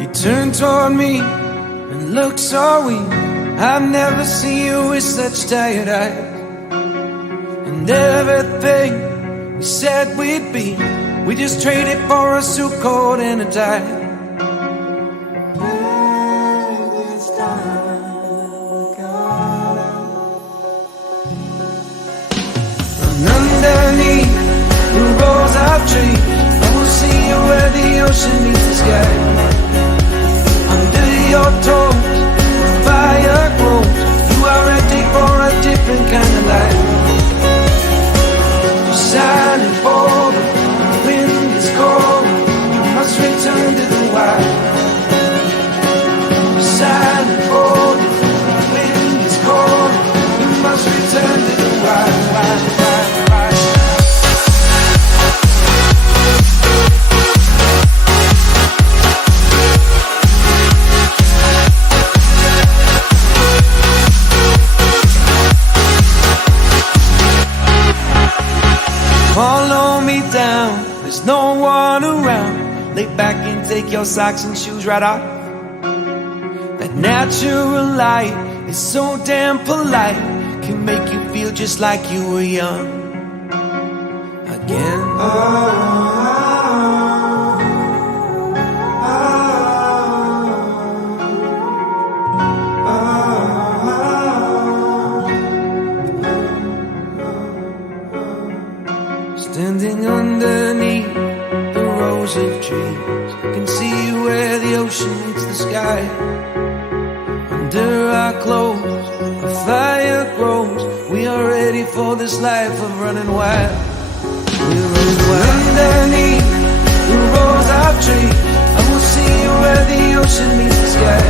He turned toward me and looked so weak. I've never seen you with such tired eyes. And everything we said we'd be, we just traded for a suit coat and a tie. And underneath the rows of trees, I will see you where the ocean meets the sky. Under your toes, the fire grows. You are ready for a different kind of life. You're silent for the wind is cold. You must return to the wild. You're silent for the wind is cold. You must return to the wild, wild, wild, wild. Follow me down, there's no one around. Lay back and take your socks and shoes right off. That natural light is so damn polite, can make you feel just like you were young again. Standing underneath the rows of trees, I can see where the ocean meets the sky. Under our clothes, a fire grows. We are ready for this life of running wild. We're running wild. Underneath the rows of trees, I will see you where the ocean meets the sky.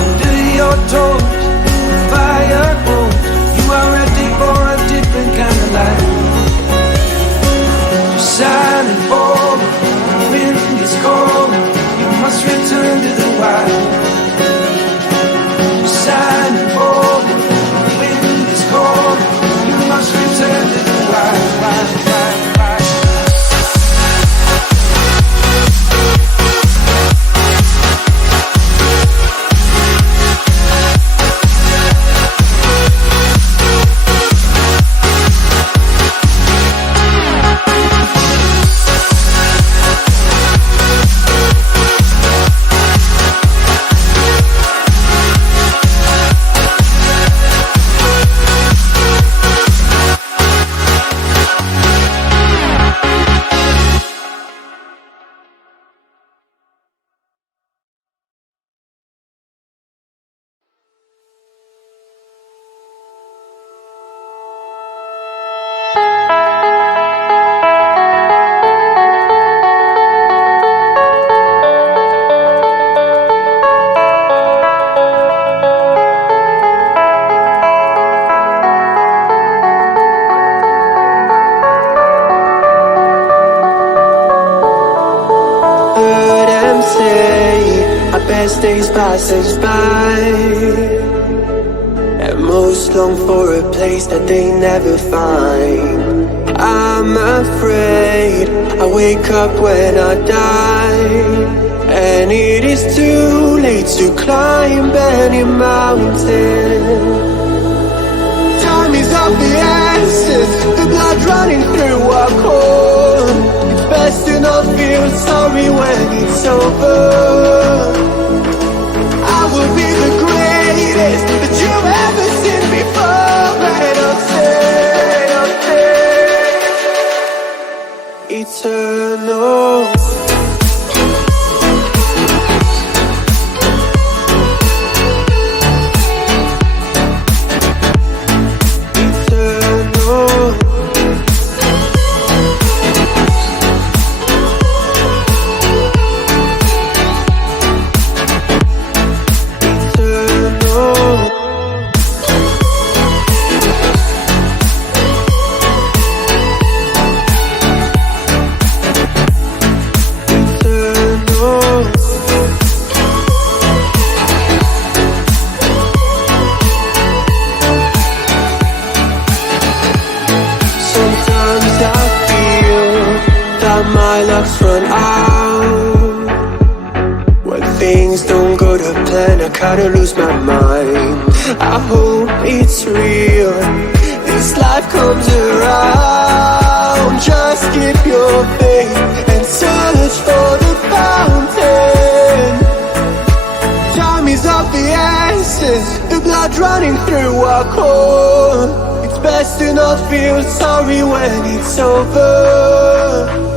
Under your toes, the fire grows. You are ready for a different kind of life. Silent for the wind is cold. You must return to the wild. Silent for the wind is cold. You must return to the wild, wild, wild, wild. Best days pass us by, and most long for a place that they never find. I'm afraid I wake up when I die, and it is too late to climb any mountain. Time is of the essence, the blood running through our core. It's best to not feel sorry when it's over. I will be the greatest that you've ever seen before, and I'll stay eternal. things don't go to plan, I kinda lose my mind. I hope it's real, this life comes around. Just keep your faith and search for the fountain. Time is of the essence, the blood running through our core. It's best to not feel sorry when it's over.